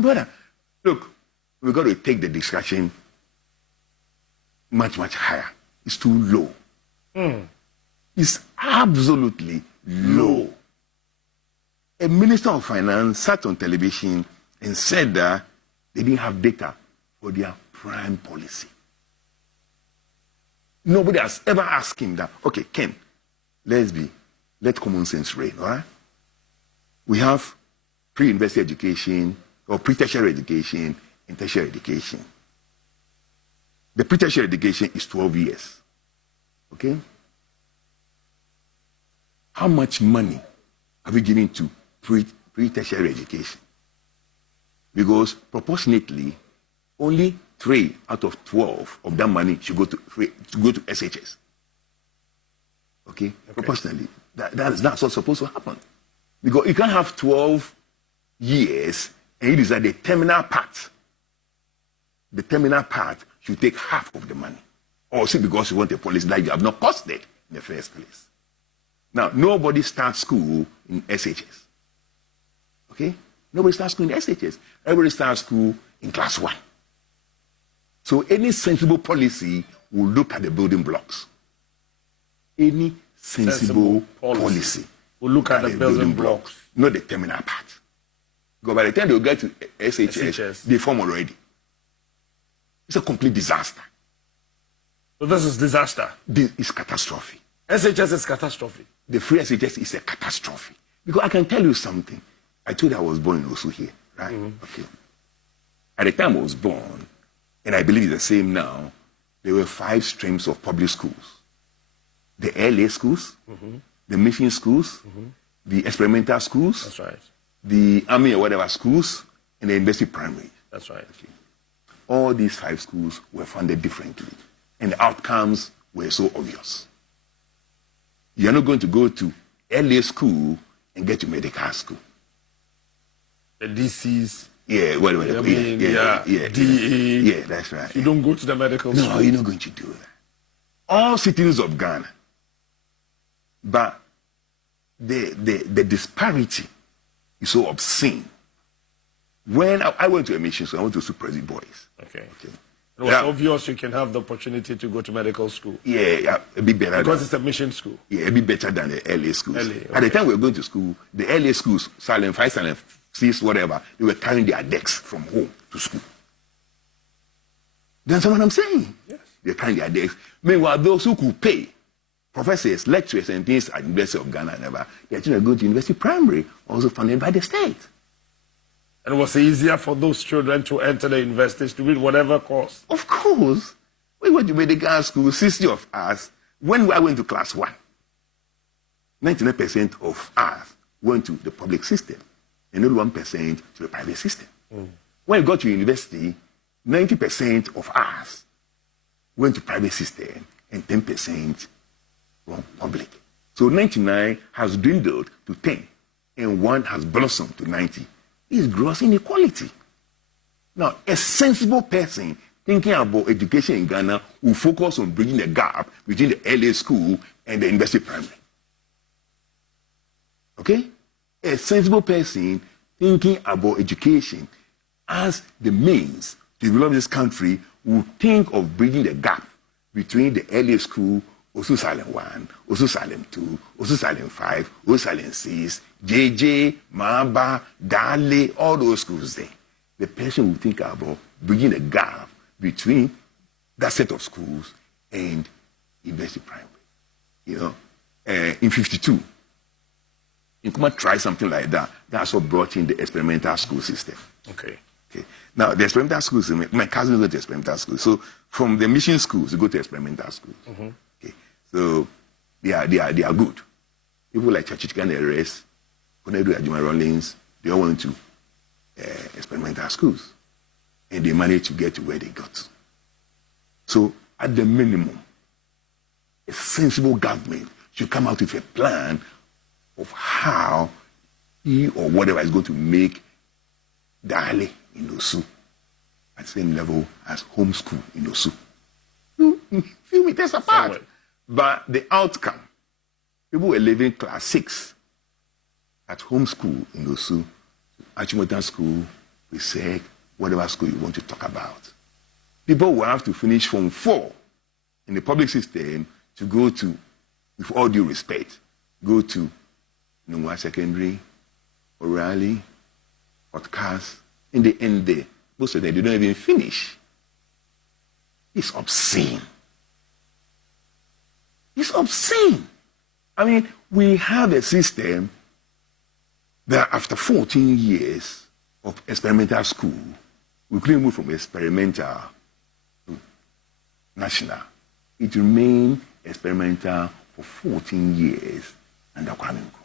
brother, look, we've got to take the discussion much, much higher. It's too low. It's absolutely low. A minister of finance sat on television and said that they didn't have data for their prime policy. Nobody has ever asked him that, okay, Ken, let common sense reign, all right? We have pre-university education or pre-tertiary education and tertiary education. The pre-tertiary education is 12 years, okay? How much money are we giving to pre-tertiary education? Because proportionately, only 3 out of 12 of that money should go to SHS. Okay? Proportionally. That's what's supposed to happen. Because you can't have 12 years and it is at the terminal part. The terminal part should take half of the money. Or see, because you want a policy that you have not costed in the first place. Now, nobody starts school in SHS. Okay? Nobody starts school in SHS. Everybody starts school in class 1. So any sensible policy will look at the building blocks. Any sensible policy will look at the building blocks. Not the terminal part. Because by the time they get to SHS, they form already. It's a complete disaster. So this is disaster? This is catastrophe. SHS is catastrophe. The free SHS is a catastrophe. Because I can tell you something. I told you I was born also here, right? Okay. At the time I was born, and I believe it's the same now, there were 5 streams of public schools. The LA schools, the mission schools, the experimental schools, that's right, the army or whatever schools, and the university primary. That's right. Okay. All these 5 schools were funded differently, and the outcomes were so obvious. You're not going to go to LA school and get to medical school. The DCs. Yeah, DA. Yeah, that's right. You don't go to the medical school. No, you're not going to do that. All citizens of Ghana. But the disparity is so obscene. When I went to a mission school, I went to Super Boys. Okay. It was obvious you can have the opportunity to go to medical school. Yeah, a bit better. Because it's a mission school. Yeah, a bit better than the LA schools. Okay. At the time we were going to school, the LA schools, Silent 5, Silent 6, whatever, they were carrying their decks from home to school. That's what I'm saying. Yes. They're carrying their decks. Meanwhile, those who could pay, professors, lecturers, and things at the University of Ghana and ever, they're going to go to university primary, also funded by the state. And it was easier for those children to enter the universities to read whatever course. Of course. We went to medical school, 60 of us. When I went to class 1, 99% of us went to the public system, and only 1% to the private system. When we got to university, 90% of us went to private system, and 10% from public. So 99 has dwindled to 10, and 1 has blossomed to 90. Is gross inequality. Now, a sensible person thinking about education in Ghana will focus on bridging the gap between the LA school and the university primary. Okay? A sensible person thinking about education as the means to develop this country will think of bridging the gap between the LA school, also Silent 1, also Silent 2, also Silent 5, also Silent 6, JJ, Mamba, Dale, all those schools there. The person will think about bridging the gap between that set of schools and university primary. You know, in 52, Nkrumah tried something like that. That's what brought in the experimental school system. Okay. Now, the experimental schools, my cousins go to experimental schools. So from the mission schools, they go to experimental schools. Okay. So they are good. People like Chachichika and the rest, Konedu Ajuma Rollins, they all went to experimental schools. And they managed to get to where they got. So at the minimum, a sensible government should come out with a plan of how he or whatever is going to make Dale in Osu at the same level as homeschool in Osu. Few meters apart. Somewhere. But the outcome, people were living class 6 at homeschool in Osu, Achimota school, we said, whatever school you want to talk about. People will have to finish Form 4 in the public system to go to, with all due respect, go to Nungwa Secondary, O'Reilly, Podcast. In the end there, most of them, they don't even finish. It's obscene. It's obscene. I mean, we have a system that after 14 years of experimental school, we couldn't move from experimental to national. It remained experimental for 14 years under Kwame Nkrumah.